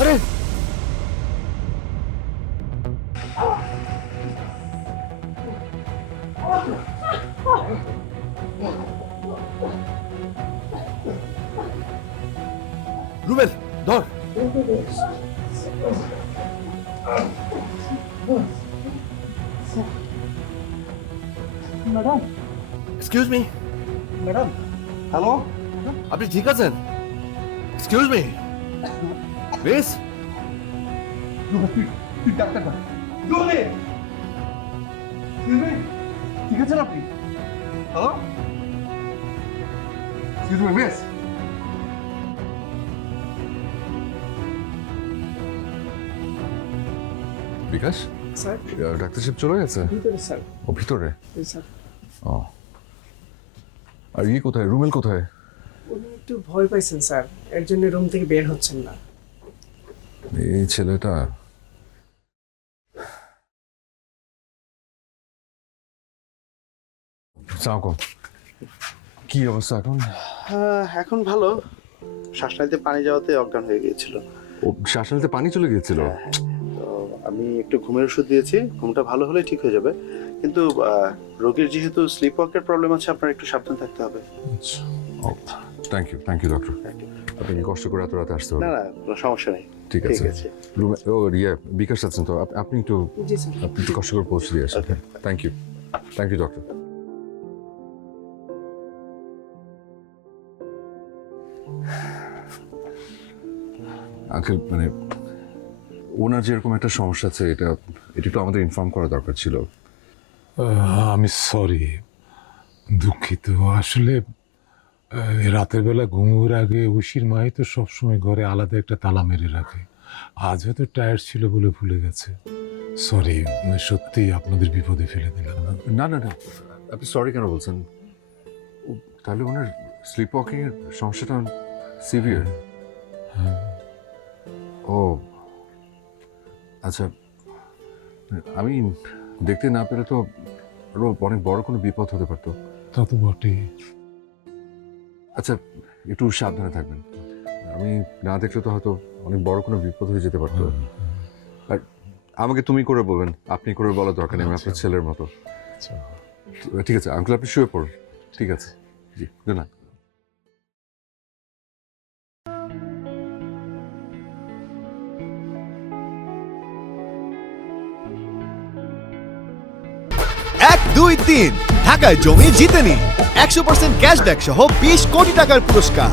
আরে রুবেল ধর। Madam, excuse me, madam, hello. আপনি ঠিক আছেন? এক্সকিউজ মি মিস, তুই ডাক্তার না, ঠিক আছেন আপনি? Hello, excuse me miss. Bikash, sir, doctor সাহেব চলে গেছে? ভিতরে স্যার। ও ভিতরে? স্যার, ও, আর ইয়ে কোথায়, রুমেল কোথায়? উনি একটু ভয় পাইছেন স্যার, এর জন্য রুম থেকে বের হচ্ছেন না। এই ছেলেটা সাউকো, কি অবস্থা এখন? এখন ভালো। শ্বাসনালীতে পানি যাওয়াতে অজ্ঞান হয়ে গিয়েছিল। ও শ্বাসনালীতে পানি চলে গিয়েছিল? তো আমি একটু ঘুমের ওষুধ দিয়েছি, ঘুমটা ভালো হলে ঠিক হয়ে যাবে। কিন্তু রোগীর যেহেতু স্লিপ ওয়াকের প্রবলেম আছে, আপনার একটু সাবধান থাকতে হবে। ও থ্যাংক ইউ ডক্টর। আপনি কি কষ্ট করে এত রাতে আসতে হবে? না না, কোনো সমস্যা নেই। ঠিক আছে। রুমে ও ইয়ে বিকাশ আছেন তো, আপনি একটু জি স্যার। আপনি একটু কষ্ট করে পৌঁছে দিয়ে আসেন। Thank you doctor. আঙ্কেল, মানে ওনার যেরকম একটা সমস্যা আছে, এটা একটু আমাদের ইনফর্ম করা দরকার ছিল। আমি সরি, দুঃখিত। আসলে রাতের বেলা ঘুমোর আগে ঐশীর মাই তো সবসময় ঘরে আলাদা একটা তালা মেরে রাখে। আজ হয়তো টায়ার্ড ছিল বলে ভুলে গেছে। সরি, সত্যি আপনাদের বিপদে ফেলে দিলাম। না না না, আপনি সরি কেন বলছেন? তাহলে ওনার স্লিপ ওয়াকিং এর সমস্যাটা সিভিয়ার? ও আচ্ছা, আমি দেখতে না পেরে তো আরো অনেক বড় কোনো বিপদ হতে পারতো। তা তো বটেই। আচ্ছা, একটু সাবধানে থাকবেন। আমি না দেখলে তো হয়তো অনেক বড় কোনো বিপদ হয়ে যেতে পারতো। আর আমাকে তুমি করে বলবেন, আপনি করে বলার দরকার নেই, আমি আপনার ছেলের মতো। ঠিক আছে আঙ্কেল, আপনি শুয়ে পড়ুন। ঠিক আছে, জি, গুড নাইট। এক দুই তিন ঢাকায় জমি জিতে নিন 100% ক্যাশব্যাক সহ 20 কোটি টাকার পুরস্কার।